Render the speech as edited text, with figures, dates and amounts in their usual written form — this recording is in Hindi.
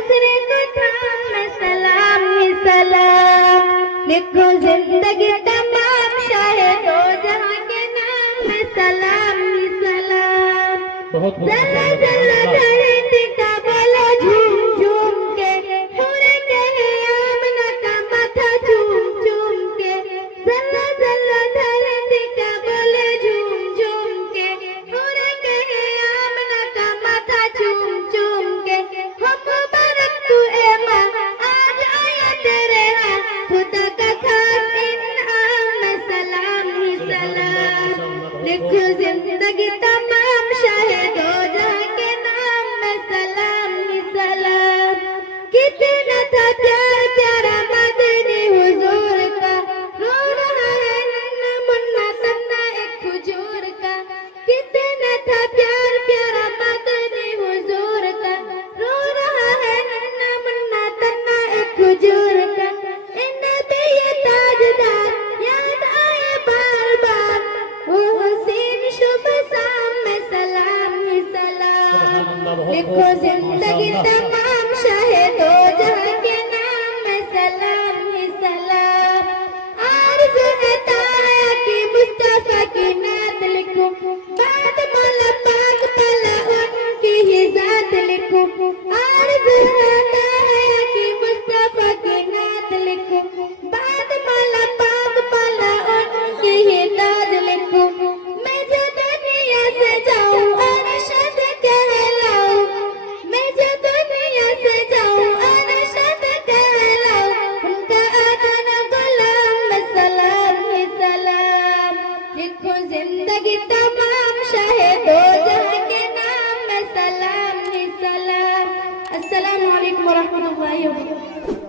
दूसरे को थाम सलाम ही सलाम। लिखो जिंदगी तमाम शाहे दो जहां के नाम में सलाम ही सलाम। जला जला धरती का बोलो झूम झूम के, हुरे कहे आमना का माथा झूम झूम के। जला जला धरती का बोले झूम झूम के, हुरे कहे आमना का माथा झूम झूम के। हो मुबारक तू ए माँ, आज आया तेरे यहाँ खुदा का खास इनाम में सलाम ही सलाम। लिखो जिंदगी तमाम शाहे दो जहां के नाम में सलाम ही सलाम। कितना था प्यार प्यारा मदनी हुजूर का, रो रहा है नन्ना मुन्ना तन्ना एक खजूर का। कितना था प्यार प्यारा मदनी हुजूर का, रो रहा है नन्ना मुन्ना तन्ना एक खजूर का। इन्हें भी ये ताजदार याद आए बार बार, वो हसीन शुभ शाम में सलाम ही सलाम। लिखो जिंदगी तमाम शाहे दो जहां के नाम में सलाम ही सलाम। आरज़ू है ताया की मुस्तफा की नात लिखूं, बाद मौला पाक तला उनकी ही जात लिखूं। आरज़ू है ताया की मुस्तफा की नात लिखूं, बाद मौला पाक तला उनकी ही दाद लिखूं। मैं जो दुनिया से जाऊं अरशद कहलाऊं, मैं जो दुनिया से जाऊं अरशद कहलाऊं। उनका आदना गुलाम में सलाम ही सलाम। लिखो जिंदगी तमाम शाहे दो जहां के नाम में सलाम ही सलाम। अस्सलामु अलैकुम व रहमतुल्लाहि व बरकातहू।